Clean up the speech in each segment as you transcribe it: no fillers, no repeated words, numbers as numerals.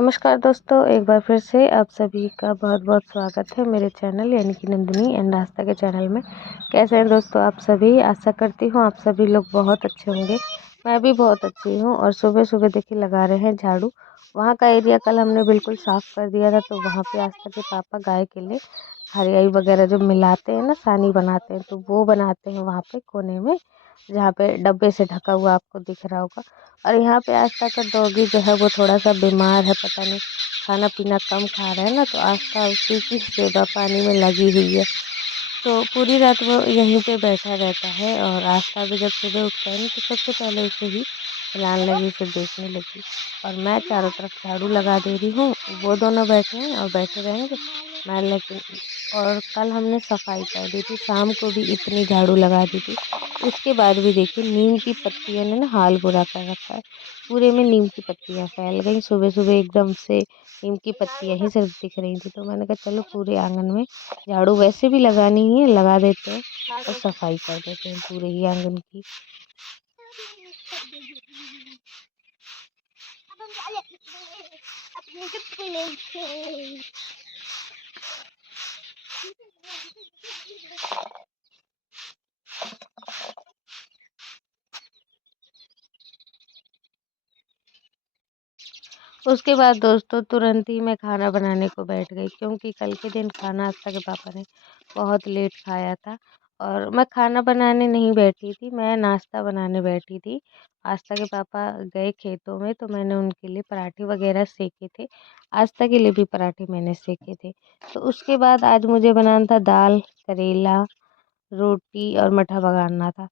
नमस्कार दोस्तों, एक बार फिर से आप सभी का बहुत-बहुत स्वागत है मेरे चैनल यानी कि नंदिनी एंड आस्था के चैनल में। कैसे हैं दोस्तों आप सभी? आशा करती हूँ आप सभी लोग बहुत अच्छे होंगे। मैं भी बहुत अच्छी हूँ और सुबह-सुबह देखिए लगा रहे हैं झाड़ू। वहाँ का एरिया कल हमने बिल्कुल साफ़ कर दिया था, तो वहाँ पे आस्था के पापा गाय के लिए हरियाई वगैरह जो मिलाते हैं ना, सानी बनाते हैं, तो वो बनाते हैं वहाँ पे कोने में, जहाँ पे डब्बे से ढका हुआ आपको दिख रहा होगा। और यहाँ पे आस्था का डॉगी जो है वो थोड़ा-सा बीमार है, पता नहीं खाना-पीना कम खा रहा है ना, तो आस्था उसी की सेवा पानी में लगी हुई है। तो पूरी रात वो यहीं पे बैठा रहता है और आस्था भी जब सुबह उठता है ना, तो सबसे पहले उसे ही हिलाने लगी, उसे देखने लगी। और मैं चारों तरफ झाड़ू लगा दे रही हूँ, वो दोनों बैठे हैं और बैठे रहेंगे। मैं लेकिन और कल हमने सफाई कर दी थी, शाम को भी इतनी झाड़ू लगा दी थी। उसके बाद भी देखिए नीम की पत्तियों ने ना हाल बुरा कर रखा है। पूरे में नीम की पत्तियाँ फैल गई, सुबह-सुबह एकदम से नीम की पत्तियाँ ही सिर्फ दिख रही थी। तो मैंने कहा चलो पूरे आँगन में झाड़ू वैसे भी लगानी ही है, लगा देते हैं और सफाई कर देते हैं पूरे ही आंगन की। उसके बाद दोस्तों तुरंत ही मैं खाना बनाने को बैठ गई, क्योंकि कल के दिन खाना आस्था के पापा ने बहुत लेट खाया था। और मैं खाना बनाने नहीं बैठी थी, मैं नाश्ता बनाने बैठी थी। आस्था के पापा गए खेतों में, तो मैंने उनके लिए पराठे वगैरह सेके थे। आस्था के लिए भी पराठे मैंने सेके थे। तो उसके बाद आज मुझे बनाना था दाल, करेला, रोटी और मठा बघारना था।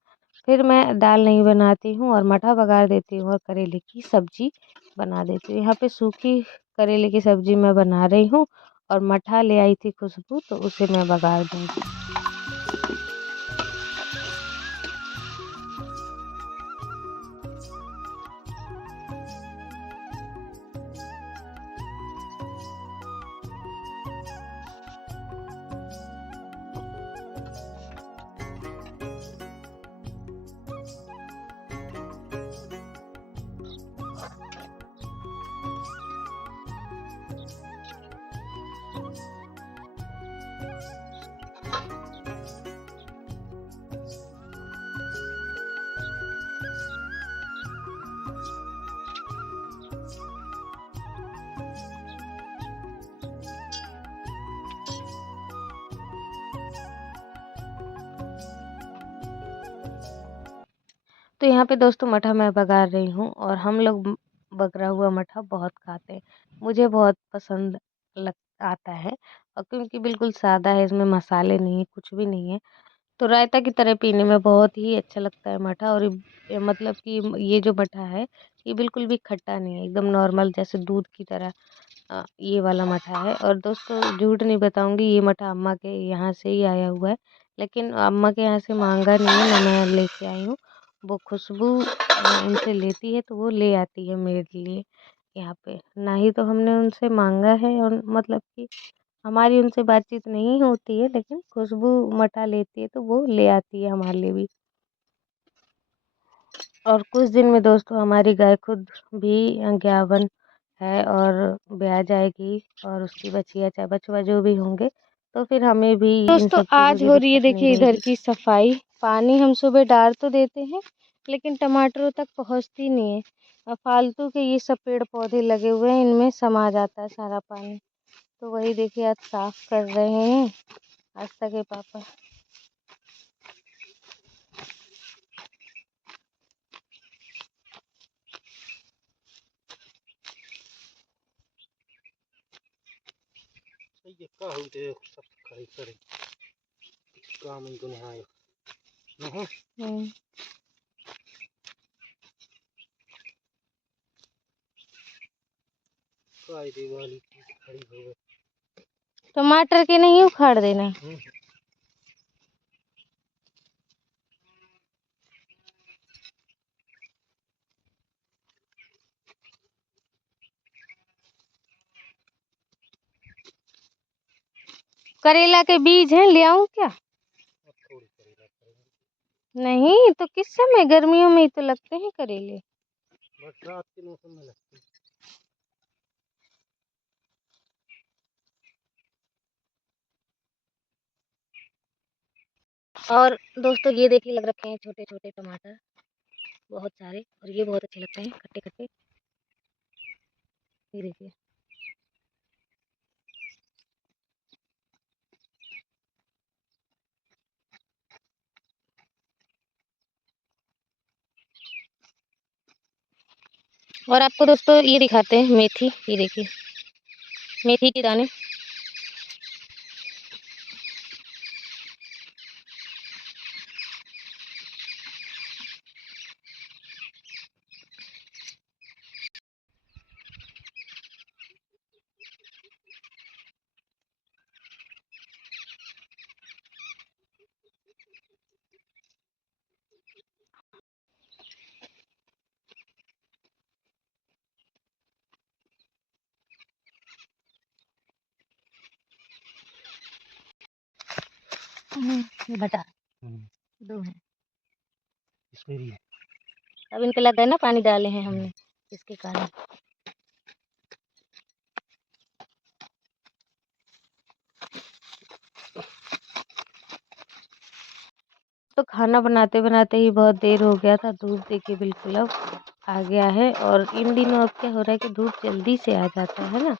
फिर मैं दाल नहीं बनाती हूँ और मठा बघार देती हूँ और करेले की सब्जी बना देती हूँ। यहाँ पे सूखी करेले की सब्जी मैं बना रही हूँ और मठा ले आई थी खुशबू, तो उसे मैं बघार दूँगी। तो यहाँ पे दोस्तों मठा मैं बघार रही हूँ और हम लोग बघरा हुआ मठा बहुत खाते हैं। मुझे बहुत पसंद लग आता है, और क्योंकि बिल्कुल सादा है, इसमें मसाले नहीं है, कुछ भी नहीं है, तो रायता की तरह पीने में बहुत ही अच्छा लगता है मठा। और मतलब कि ये जो मठा है, ये बिल्कुल भी खट्टा नहीं है, एकदम नॉर्मल जैसे दूध की तरह ये वाला मठा है। और दोस्तों झूठ नहीं बताऊंगी, ये मठा अम्मा के यहाँ से ही आया हुआ है, लेकिन अम्मा के यहाँ से मांगा नहीं है ना, मैं लेके आई हूँ। वो खुशबू उनसे लेती है, तो वो ले आती है मेरे लिए यहाँ पे, ना ही तो हमने उनसे मांगा है। और मतलब कि हमारी उनसे बातचीत नहीं होती है, लेकिन खुशबू मठा लेती है तो वो ले आती है हमारे लिए भी। और कुछ दिन में दोस्तों हमारी गाय खुद भी ज्ञावन है और ब्याह जाएगी, और उसकी बछिया चाहे बछवा जो भी होंगे, तो फिर हमें भी इन दोस्तों सब चीज़ों आज की हो रही है दिक्कत नहीं देखिए इधर रहेगी। की सफाई। पानी हम सुबह डाल तो देते हैं, लेकिन टमाटरों तक पहुंचती नहीं है। और फालतू के ये सब पेड़ पौधे लगे हुए हैं, इनमें समा जाता है सारा पानी। तो वही देखिए आज साफ कर रहे हैं आस्था के पापा। ये का होते सब खड़े करे काम इनको नहीं नहीं काय दिवाली खड़ी हो गई। टमाटर के नहीं उखाड़ देना। करेला के बीज हैं, ले आऊं क्या? अब थोड़ी करेगा करेंगे नहीं तो किस समय, गर्मियों में ही तो लगते हैं करेले। बरसात के मौसम में लगती है। और दोस्तों ये देखिए लग रखे हैं छोटे छोटे टमाटर, बहुत सारे, और ये बहुत अच्छे लगते हैं खट्टे खट्टे। ये देखिए। और आपको दोस्तों ये दिखाते हैं मेथी, ये देखिए मेथी के दाने। बता दो हैं इसमें भी है। अब इन पे लग गए ना, पानी डाले हैं हमने इसके कारण। तो खाना बनाते बनाते ही बहुत देर हो गया था। धूप देखिए बिल्कुल अब आ गया है, और इन दिनों अब क्या हो रहा है कि धूप जल्दी से आ जाता है ना,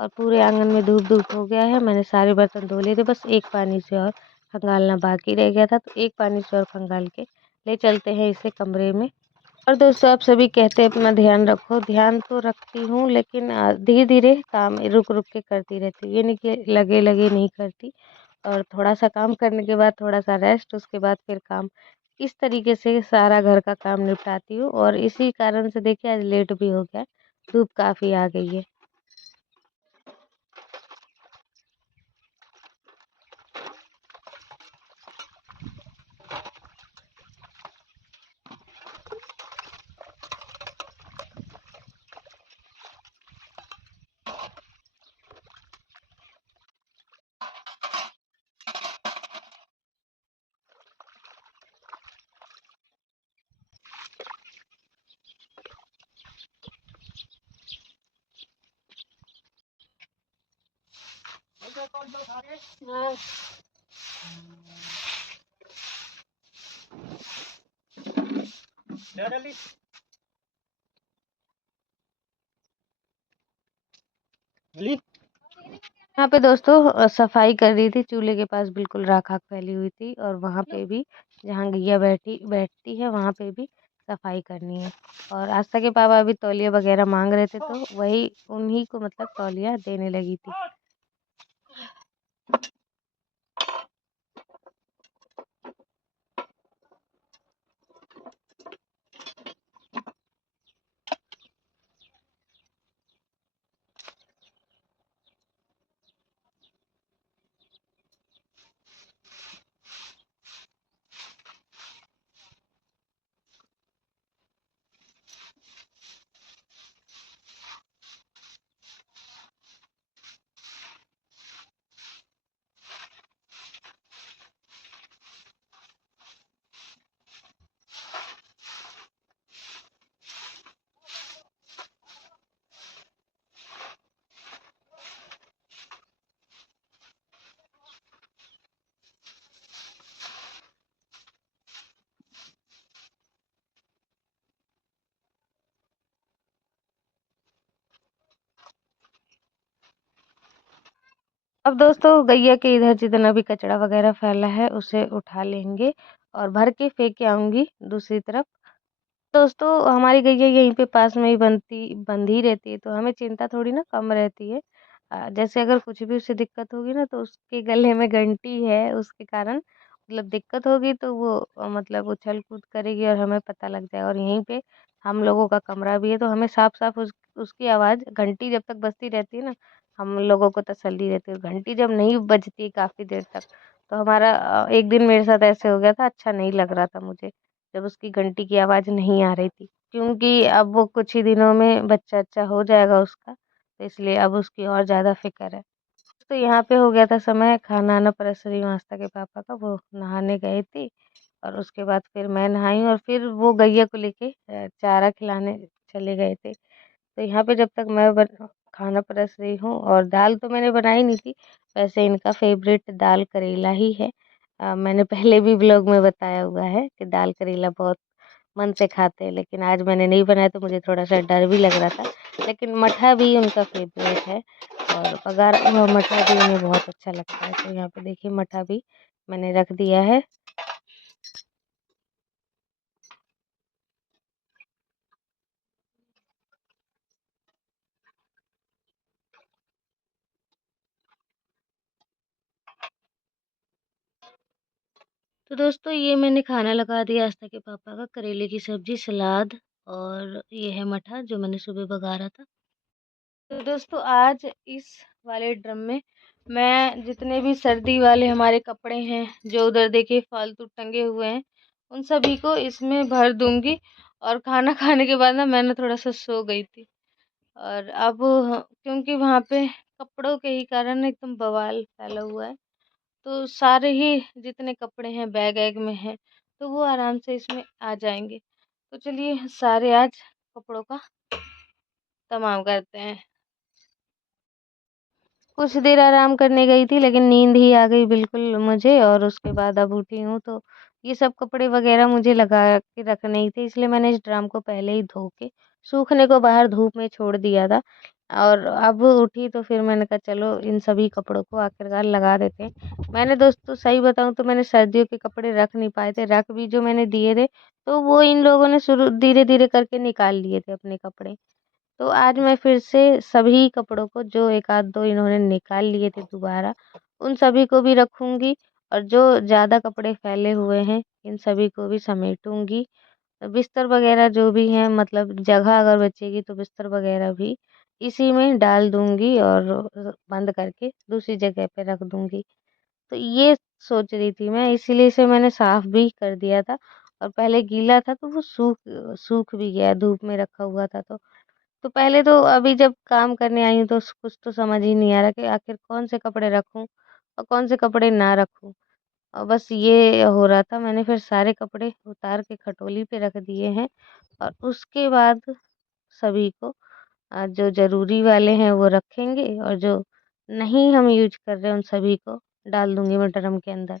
और पूरे आंगन में धूप धूप हो गया है। मैंने सारे बर्तन धो लिए थे, बस एक पानी से और खंगालना बाकी रह गया था, तो एक पानी से और खंगाल के ले चलते हैं इसे कमरे में। और दोस्तों आप सभी कहते हैं अपना ध्यान रखो, ध्यान तो रखती हूँ, लेकिन धीरे धीरे काम रुक रुक के करती रहती हूँ, ये नहीं कि लगे लगे नहीं करती। और थोड़ा सा काम करने के बाद थोड़ा सा रेस्ट, उसके बाद फिर काम, इस तरीके से सारा घर का काम निपटाती हूँ। और इसी कारण से देखिए आज लेट भी हो गया, धूप काफ़ी आ गई है। हाँ। यहाँ पे दोस्तों सफाई कर रही थी, चूल्हे के पास बिल्कुल राख आख फैली हुई थी, और वहाँ पे भी जहाँ गैया बैठती है वहाँ पे भी सफाई करनी है। और आस्था के पापा अभी तौलिया वगैरह मांग रहे थे, तो वही उन्हीं को मतलब तौलिया देने लगी थी। अब दोस्तों गैया के इधर जितना भी कचरा वगैरह फैला है उसे उठा लेंगे, और भर के फेंक के आऊंगी दूसरी तरफ। दोस्तों हमारी गैया यहीं पे पास में ही बंधी रहती है, तो हमें चिंता थोड़ी ना कम रहती है। जैसे अगर कुछ भी उसे दिक्कत होगी ना, तो उसके गले में घंटी है, उसके कारण मतलब दिक्कत होगी तो वो मतलब उछल कूद करेगी और हमें पता लग जाएगा। और यहीं पे हम लोगों का कमरा भी है, तो हमें साफ साफ उसकी आवाज़, घंटी जब तक बजती रहती है ना, हम लोगों को तसल्ली रहती है। घंटी जब नहीं बजती काफ़ी देर तक, तो हमारा एक दिन मेरे साथ ऐसे हो गया था, अच्छा नहीं लग रहा था मुझे जब उसकी घंटी की आवाज़ नहीं आ रही थी। क्योंकि अब वो कुछ ही दिनों में बच्चा हो जाएगा उसका, तो इसलिए अब उसकी और ज़्यादा फ़िक्र है। तो यहाँ पे हो गया था समय, खाना-वाना परस रही हूँ आस्था के पापा का, वो नहाने गए थे, और उसके बाद फिर मैं नहाई, और फिर वो गैया को लेके चारा खिलाने चले गए थे। तो यहाँ पे जब तक मैं खाना परस रही हूँ, और दाल तो मैंने बनाई नहीं थी, वैसे इनका फ़ेवरेट दाल करेला ही है। मैंने पहले भी ब्लॉग में बताया हुआ है कि दाल करेला बहुत मन से खाते हैं, लेकिन आज मैंने नहीं बनाया तो मुझे थोड़ा-सा डर भी लग रहा था। लेकिन मठा भी उनका फ़ेवरेट है और बघारा हुआ मठा भी उन्हें बहुत अच्छा लगता है। तो यहाँ पे देखिए मठा भी मैंने रख दिया है। तो दोस्तों ये मैंने खाना लगा दिया आस्था के पापा का, करेले की सब्ज़ी, सलाद और ये है मठा जो मैंने सुबह बघारा था। तो दोस्तों आज इस वाले ड्रम में मैं जितने भी सर्दी वाले हमारे कपड़े हैं जो उधर देखिए फालतू टंगे हुए हैं, उन सभी को इसमें भर दूंगी। और खाना खाने के बाद ना मैं ना थोड़ा सा सो गई थी, और अब क्योंकि वहाँ पे कपड़ों के ही कारण ना एकदम बवाल फैला हुआ है, तो सारे ही जितने कपड़े हैं बैग वैग में हैं, तो वो आराम से इसमें आ जाएंगे। तो चलिए सारे आज कपड़ों का तमाम करते हैं। कुछ देर आराम करने गई थी लेकिन नींद ही आ गई बिल्कुल मुझे, और उसके बाद अब उठी हूँ तो ये सब कपड़े वगैरह मुझे लगा के रखने ही थे, इसलिए मैंने इस ड्राम को पहले ही धो के सूखने को बाहर धूप में छोड़ दिया था। और अब उठी तो फिर मैंने कहा चलो इन सभी कपड़ों को आखिरकार लगा देते हैं। मैंने दोस्तों सही बताऊं तो मैंने सर्दियों के कपड़े रख नहीं पाए थे, रख भी जो मैंने दिए थे तो वो इन लोगों ने शुरू धीरे धीरे करके निकाल लिए थे अपने कपड़े। तो आज मैं फिर से सभी कपड़ों को जो 1 आध 2 इन्होंने निकाल लिए थे दोबारा, उन सभी को भी रखूँगी, और जो ज़्यादा कपड़े फैले हुए हैं, इन सभी को भी समेटूँगी। बिस्तर वग़ैरह जो भी हैं, मतलब जगह अगर बचेगी तो बिस्तर वग़ैरह भी इसी में डाल दूँगी और बंद करके दूसरी जगह पे रख दूँगी। तो ये सोच रही थी मैं, इसीलिए इसे मैंने साफ़ भी कर दिया था, और पहले गीला था तो वो सूख भी गया, धूप में रखा हुआ था तो। तो पहले तो अभी जब काम करने आई हूँ तो कुछ तो समझ ही नहीं आ रहा कि आखिर कौन से कपड़े रखूँ और कौन से कपड़े ना रखूँ। और बस ये हो रहा था, मैंने फिर सारे कपड़े उतार के खटोली पे रख दिए हैं, और उसके बाद सभी को जो ज़रूरी वाले हैं वो रखेंगे, और जो नहीं हम यूज़ कर रहे हैं उन सभी को डाल दूँगी मैं ड्रम के अंदर।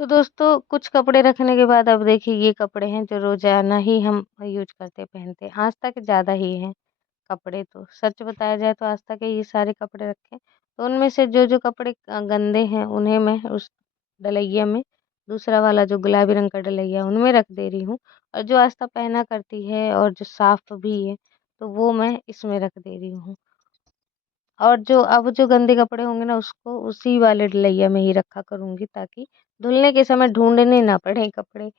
तो दोस्तों कुछ कपड़े रखने के बाद अब देखिए ये कपड़े हैं जो रोज़ाना ही हम यूज़ करते पहनते हैं। आज तक ज़्यादा ही हैं कपड़े, तो सच बताया जाए तो आज तक ये सारे कपड़े रखे हैं। तो उनमें से जो कपड़े गंदे हैं उन्हें मैं उस डलैया में, दूसरा वाला जो गुलाबी रंग का डलैया उनमें रख दे रही हूँ, और जो आस्था पहना करती है और जो साफ़ भी है तो वो मैं इसमें रख दे रही हूँ। और जो अब जो गंदे कपड़े होंगे ना उसको उसी वाले डलैया में ही रखा करूँगी, ताकि धुलने के समय ढूँढने ना पड़े कपड़े।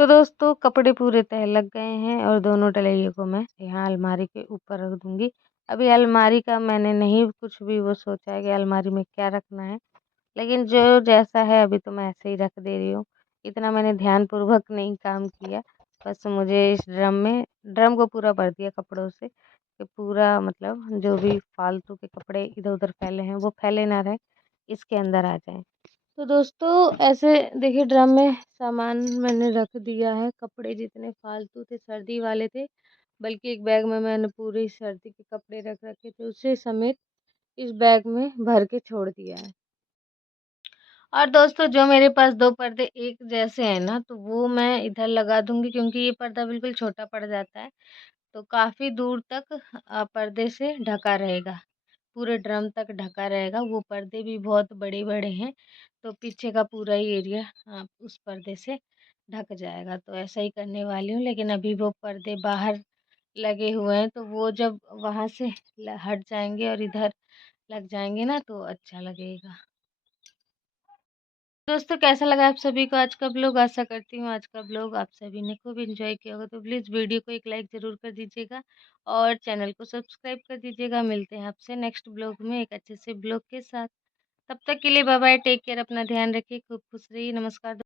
तो दोस्तों कपड़े पूरे तह लग गए हैं और दोनों डलिये को मैं यहाँ अलमारी के ऊपर रख दूँगी। अभी अलमारी का मैंने नहीं कुछ भी वो सोचा है कि अलमारी में क्या रखना है, लेकिन जो जैसा है अभी तो मैं ऐसे ही रख दे रही हूँ। इतना मैंने ध्यानपूर्वक नहीं काम किया, बस मुझे इस ड्रम को पूरा भर दिया कपड़ों से कि पूरा मतलब जो भी फालतू के कपड़े इधर-उधर फैले हैं वो फैले ना रहें, इसके अंदर आ जाएँ। तो दोस्तों ऐसे देखिए ड्रम में सामान मैंने रख दिया है, कपड़े जितने फालतू थे सर्दी वाले थे, बल्कि एक बैग में मैंने पूरी सर्दी के कपड़े रख रखे थे, उसे समेत इस बैग में भर के छोड़ दिया है। और दोस्तों जो मेरे पास 2 पर्दे एक जैसे हैं ना, तो वो मैं इधर लगा दूँगी क्योंकि ये पर्दा बिल्कुल छोटा पड़ जाता है, तो काफ़ी दूर तक पर्दे से ढका रहेगा। पूरे ड्रम तक ढका रहेगा। वो पर्दे भी बहुत बड़े-बड़े हैं, तो पीछे का पूरा ही एरिया उस पर्दे से ढक जाएगा। तो ऐसा ही करने वाली हूँ, लेकिन अभी वो पर्दे बाहर लगे हुए हैं, तो वो जब वहाँ से हट जाएँगे और इधर लग जाएँगे ना, तो अच्छा लगेगा। दोस्तों कैसा लगा आप सभी को आज का ब्लॉग? आशा करती हूँ आज का ब्लॉग आप सभी ने खूब एंजॉय किया होगा। तो प्लीज़ वीडियो को एक लाइक ज़रूर कर दीजिएगा और चैनल को सब्सक्राइब कर दीजिएगा। मिलते हैं आपसे नेक्स्ट ब्लॉग में एक अच्छे से ब्लॉग के साथ। तब तक के लिए बाय बाय, टेक केयर, अपना ध्यान रखिए, खूब खुश रहिए। नमस्कार।